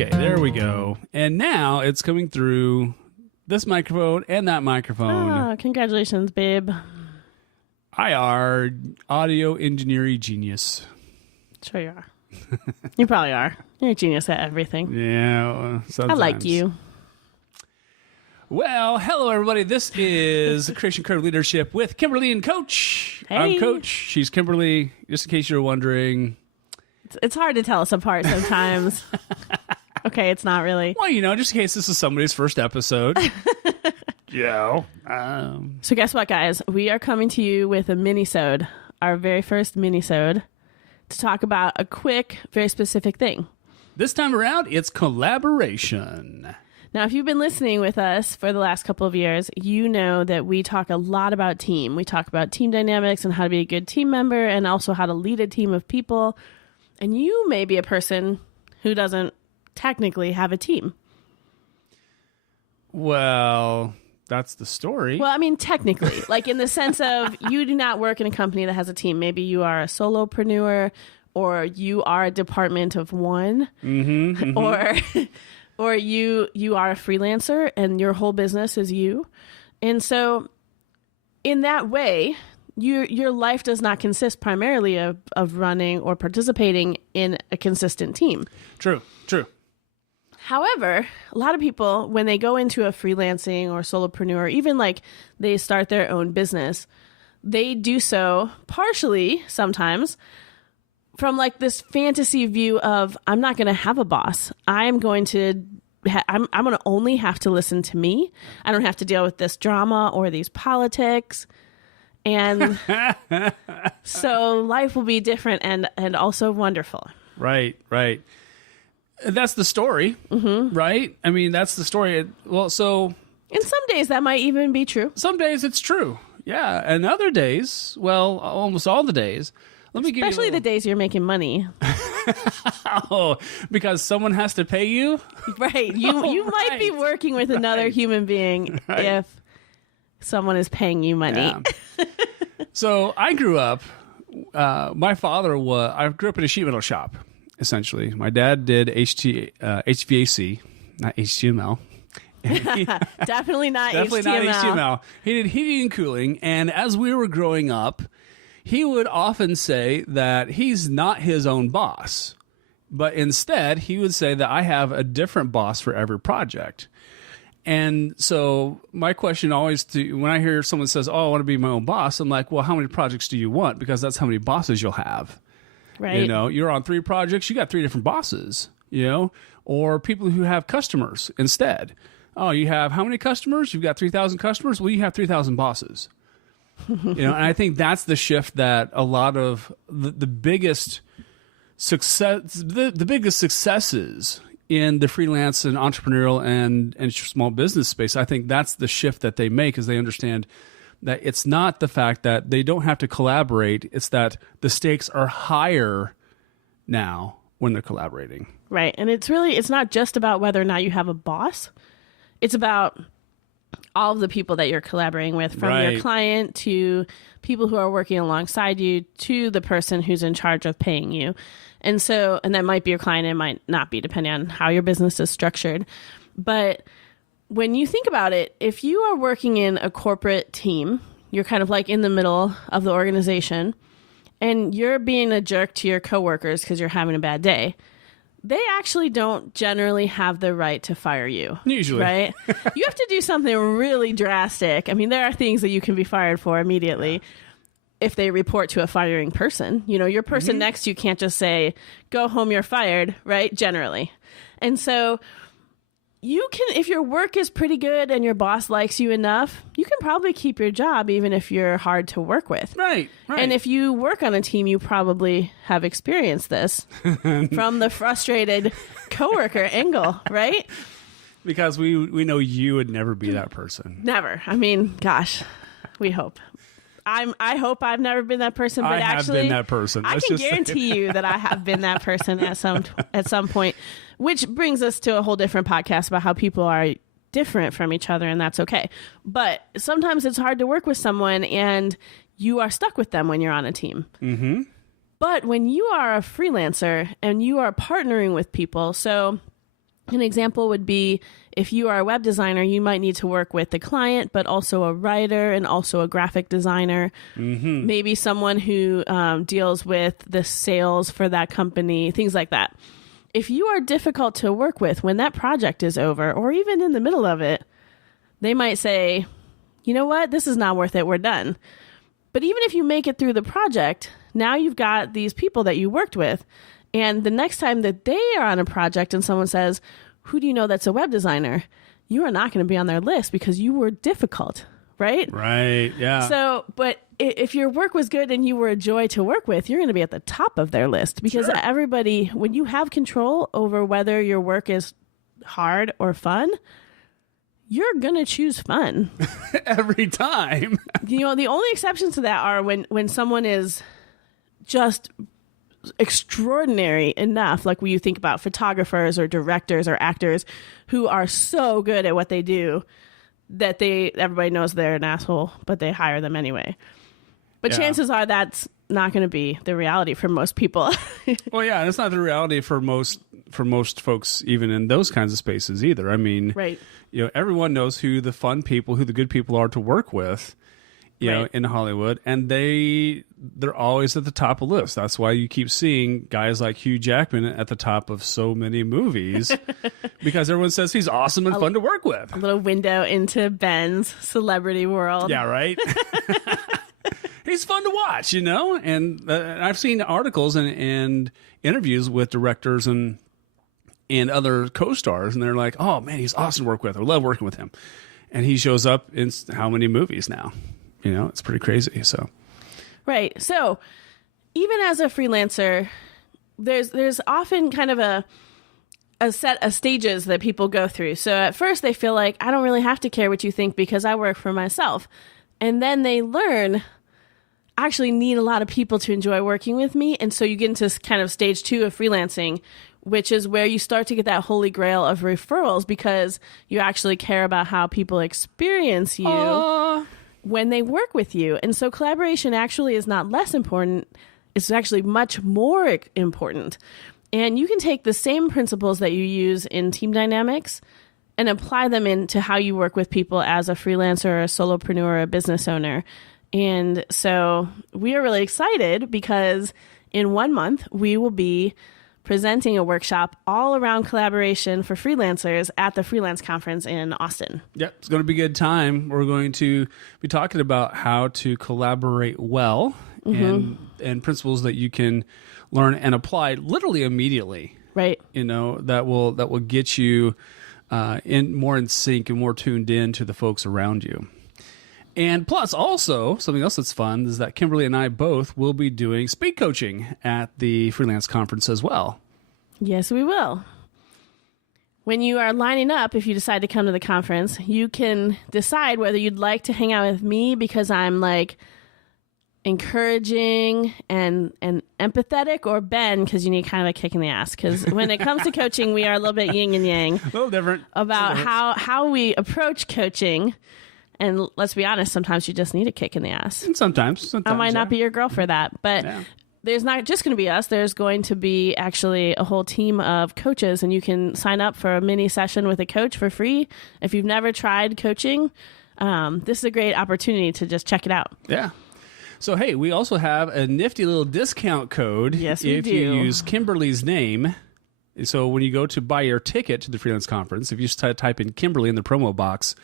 Okay, there we go. And now it's coming through this microphone and that microphone. Oh, congratulations, babe. I are audio engineering genius. Sure you are. You probably are. You're a genius at everything. Yeah, sometimes. I like you. Well, hello, everybody. This is Creation Curve Leadership with Kimberly and Coach. Hey. I'm Coach. She's Kimberly, just in case you're wondering. It's hard to tell us apart sometimes. Okay, it's not really. Well, you know, just in case this is somebody's first episode. Yeah. So guess what, guys? We are coming to you with a minisode, our very first minisode, to talk about a quick, very specific thing. This time around, it's collaboration. Now, if you've been listening with us for the last couple of years, you know that we talk a lot about team. We talk about team dynamics and how to be a good team member and also how to lead a team of people. And you may be a person who doesn't technically have a team. Well, that's the story. Well, I mean, technically, like in the sense of you do not work in a company that has a team. Maybe you are a solopreneur or you are a department of one or you are a freelancer and your whole business is you. And so in that way, your life does not consist primarily of running or participating in a consistent team. True. However, a lot of people, when they go into a freelancing or solopreneur, even like they start their own business, they do so partially sometimes from like this fantasy view of, I'm not going to have a boss. I'm going to only have to listen to me. I don't have to deal with this drama or these politics. And so life will be different and also wonderful. Right. That's the story, right? I mean, that's the story. Well, so... And some days that might even be true. Some days it's true. Yeah. And other days, well, almost all the days. Especially the days you're making money. Oh, because someone has to pay you? Right. You might be working with another human being if someone is paying you money. Yeah. So I grew up, I grew up in a sheet metal shop, essentially. My dad did HVAC, not HTML. Definitely not Not HTML. He did heating and cooling, and as we were growing up, he would often say that he's not his own boss, but instead he would say that I have a different boss for every project. And so my question always when I hear someone says, oh, I want to be my own boss, I'm like, well, how many projects do you want? Because that's how many bosses you'll have. Right. You know, you're on 3 projects, you got 3 different bosses, you know, or people who have customers instead. Oh, you have how many customers? You've got 3,000 customers? Well, you have 3,000 bosses. You know, and I think that's the shift that a lot of the biggest successes in the freelance and entrepreneurial and small business space, I think that's the shift that they make, is they understand that it's not the fact that they don't have to collaborate, it's that the stakes are higher now when they're collaborating. Right. And it's not just about whether or not you have a boss. It's about all of the people that you're collaborating with, from your client to people who are working alongside you to the person who's in charge of paying you. And that might be your client, it might not be, depending on how your business is structured. But when you think about it, if you are working in a corporate team, you're kind of like in the middle of the organization and you're being a jerk to your coworkers because you're having a bad day, they actually don't generally have the right to fire you. Usually. Right? You have to do something really drastic. I mean, there are things that you can be fired for immediately if they report to a firing person. You know, your person next to you can't just say, go home, you're fired, right? Generally. And so you can, if your work is pretty good and your boss likes you enough, you can probably keep your job even if you're hard to work with. Right. And if you work on a team, you probably have experienced this from the frustrated coworker angle, right? Because we know you would never be that person. Never. I mean, gosh, we hope. I hope I've never been that person, but actually, I have been that person. I can guarantee you that I have been that person at some point, which brings us to a whole different podcast about how people are different from each other, and that's okay. But sometimes it's hard to work with someone, and you are stuck with them when you're on a team. Mm-hmm. But when you are a freelancer and you are partnering with people, so An example would be if you are a web designer, you might need to work with the client, but also a writer and also a graphic designer, maybe someone who deals with the sales for that company, things like that. If you are difficult to work with when that project is over, or even in the middle of it, they might say, you know what, this is not worth it, we're done. But even if you make it through the project, now you've got these people that you worked with. And the next time that they are on a project and someone says, who do you know that's a web designer? You are not going to be on their list because you were difficult, right? Right, yeah. So, but if your work was good and you were a joy to work with, you're going to be at the top of their list because everybody, when you have control over whether your work is hard or fun, you're going to choose fun. Every time. You know, the only exceptions to that are when someone is just extraordinary enough, like when you think about photographers or directors or actors who are so good at what they do that everybody knows they're an asshole, but they hire them anyway. But chances are that's not going to be the reality for most people. Well, yeah, and it's not the reality for most folks, even in those kinds of spaces either. I mean, you know, everyone knows who the fun people, who the good people are to work with, you know, in Hollywood, and they're always at the top of the list. That's why you keep seeing guys like Hugh Jackman at the top of so many movies because everyone says he's awesome and fun to work with. A little window into Ben's celebrity world. Yeah, right. He's fun to watch, you know, and I've seen articles and interviews with directors and other co-stars, and they're like, "Oh man, he's awesome to work with. I love working with him." And he shows up in how many movies now? You know, it's pretty crazy. So, right. So, even as a freelancer, there's often kind of a set of stages that people go through. So at first they feel like I don't really have to care what you think because I work for myself, and then they learn I actually need a lot of people to enjoy working with me, and so you get into kind of stage 2 of freelancing, which is where you start to get that holy grail of referrals because you actually care about how people experience you when they work with you. And so collaboration actually is not less important. It's actually much more important. And you can take the same principles that you use in team dynamics and apply them into how you work with people as a freelancer, a solopreneur, a business owner. And so we are really excited because in 1 month, we will be presenting a workshop all around collaboration for freelancers at the Freelance Conference in Austin. Yep, it's going to be a good time. We're going to be talking about how to collaborate well and principles that you can learn and apply literally immediately. Right. You know, that will get you more in sync and more tuned in to the folks around you. And plus, also, something else that's fun is that Kimberly and I both will be doing speed coaching at the Freelance Conference as well. Yes, we will. When you are lining up, if you decide to come to the conference, you can decide whether you'd like to hang out with me because I'm like encouraging and empathetic, or Ben because you need kind of a kick in the ass. Because when it comes to coaching, we are a little bit yin and yang. A little different. About how we approach coaching. And let's be honest, sometimes you just need a kick in the ass. And sometimes I might not be your girl for that. But there's not just going to be us. There's going to be actually a whole team of coaches. And you can sign up for a mini session with a coach for free. If you've never tried coaching, this is a great opportunity to just check it out. Yeah. So, hey, we also have a nifty little discount code. Yes, we if do. you use Kimberly's name. So when you go to buy your ticket to the Freelance Conference, if you just type in Kimberly in the promo box,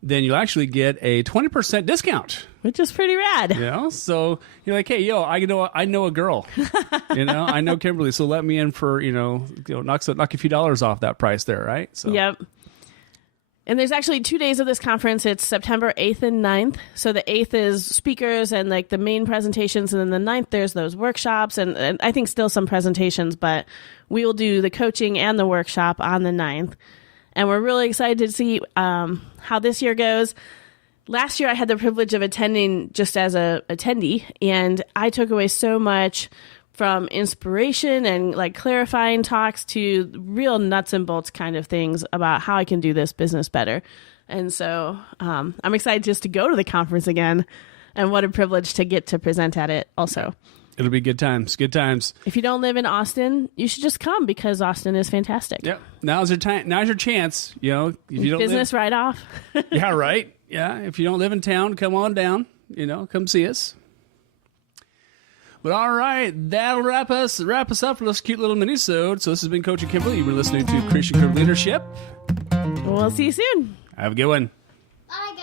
then you'll actually get a 20% discount. Which is pretty rad. You know? So you're like, hey, I know a girl. I know Kimberly, so let me in for, knock a few dollars off that price there, right? So. Yep. And there's actually 2 days of this conference. It's September 8th and 9th. So the 8th is speakers and like the main presentations. And then the 9th, there's those workshops and I think still some presentations, but we will do the coaching and the workshop on the 9th. And we're really excited to see how this year goes. Last year, I had the privilege of attending just as a attendee, and I took away so much from inspiration and like clarifying talks to real nuts and bolts kind of things about how I can do this business better. And so I'm excited just to go to the conference again, and what a privilege to get to present at it also. It'll be good times. Good times. If you don't live in Austin, you should just come because Austin is fantastic. Yep. Now's your time. Now's your chance. You know, if you don't business right off. Yeah, right. Yeah. If you don't live in town, come on down. You know, come see us. But all right, that'll wrap us up for this cute little mini-sode. So this has been Coach and Kimberly. You've been listening to Creation Curve Leadership. We'll see you soon. Have a good one. Bye.